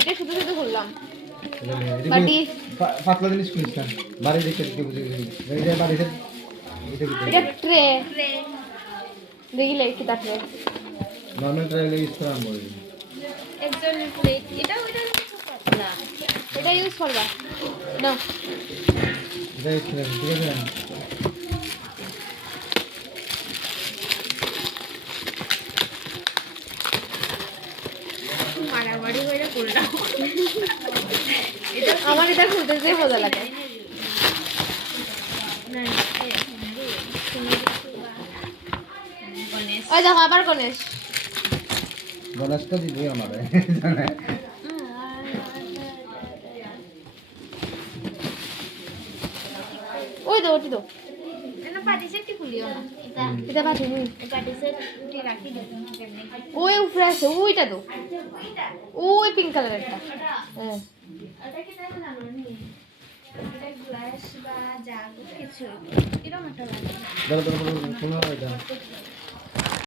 এটা শুধু শুধু করলাম বাটি পাতলা জিনিস কিনিস না বাড়ি দেখে দেখে বুঝে বুঝে বাড়িতে এটা ট্রে দেখিলে কি তা ট্রে নরমাল ট্রায়াল ইউজ করা বলি একজনের প্লেট এটা ওইটা পাতলা এটা ইউজ করবা না এটা ইউজ করে ঠিক আছে মারামারি হয়ে করলাম আমার এটা খুলতে যে মজা লাগে ওই দেখো আবার গণেশ গণেশটা দিবি আমারে ওই তো ওটি তো না পাটি সেটটি খুলিও না এটা পাঠিনি পাটি সেট উঠে রাখি দিই কেমনে ওই উপরে আছে ওইটা তো ওই পিঙ্ক কালারেরটা হ্যাঁ এটা কি তাই না নি এটা গ্লাস বা জাগ কিছু এরকম একটা লাগে দাঁড়া দাঁড়া কোনো এটা